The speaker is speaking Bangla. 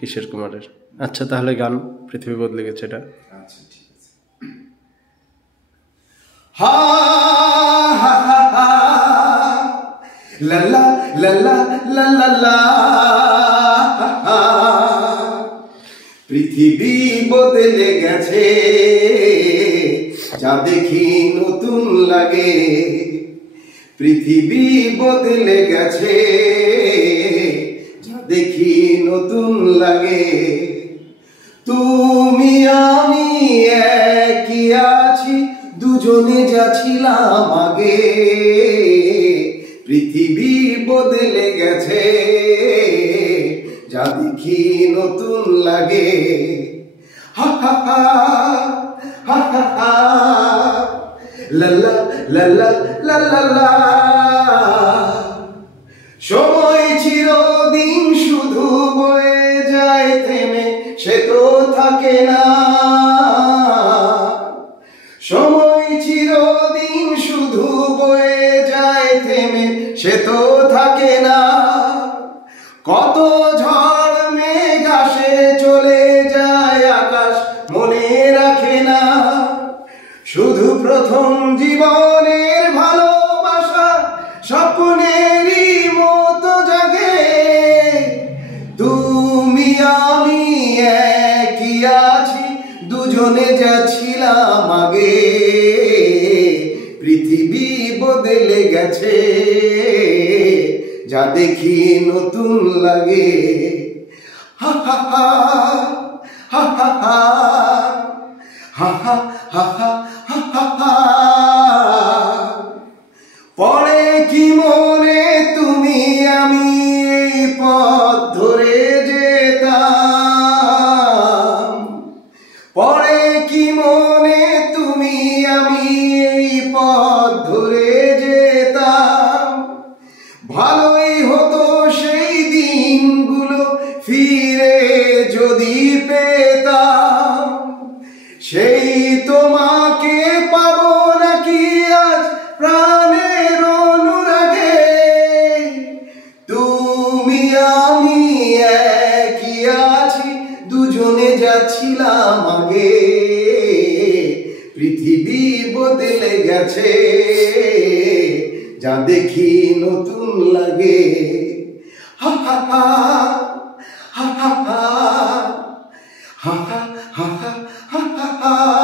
কিশোর কুমারের। আচ্ছা, তাহলে গান পৃথিবী বদলে গেছে এটা। আচ্ছা, ঠিক আছে। হা হা হা হা লা লা লা লা লা লা লা, পৃথিবী বদলে গেছে, যা দেখি নতুন লাগে। পৃথিবী বদলে গেছে, যা দেখি নতুন লাগে। তুমি আমি একই আছি, দুজনে যাচ্ছিলাম আগে। পৃথিবী বদলে গেছে, যা দেখি নতুন লাগে। হা হা হা হা হা হা লা লা লা লা লা লা লা। সময় চিরদিন শুধু বয়ে যায় থেমে, সে তো থাকে না। সময় চিরদিন শুধু বয়ে যায় থেমে, সে তো থাকে না। কত ঝড় মেঘ আসে চলে যায়, আকাশ মনে রাখে না। শুধু প্রথম জীবনের ভালোবাসা স্বপ্নেরই মতো জাগে। তুমি আমি একই আছি, দুজনে যাচ্ছিলাম আগে। পৃথিবী বদলে গেছে, যা দেখি নতুন লাগে। হা হা হা হা হা হা হা হা হা হা হা হা। পড়ে কি মনে তুমি আমি এই পথ ধরে যেতাম। পড়ে কি মনে তুমি আমি এই পথ ধরে যেতাম। ভালোই হতো সেই দিনগুলো ফিরে যদি পেতাম। সেই তোমাকে পাবো নাকি আজ প্রাণের অনুরাগে। তুমি আমি একই আছি, দুজনে যাচ্ছিলাম আগে। পৃথিবী বদলে গেছে, যা দেখি নতুন লাগে। হা হা হা হা হা হা হা হা হা হা হা।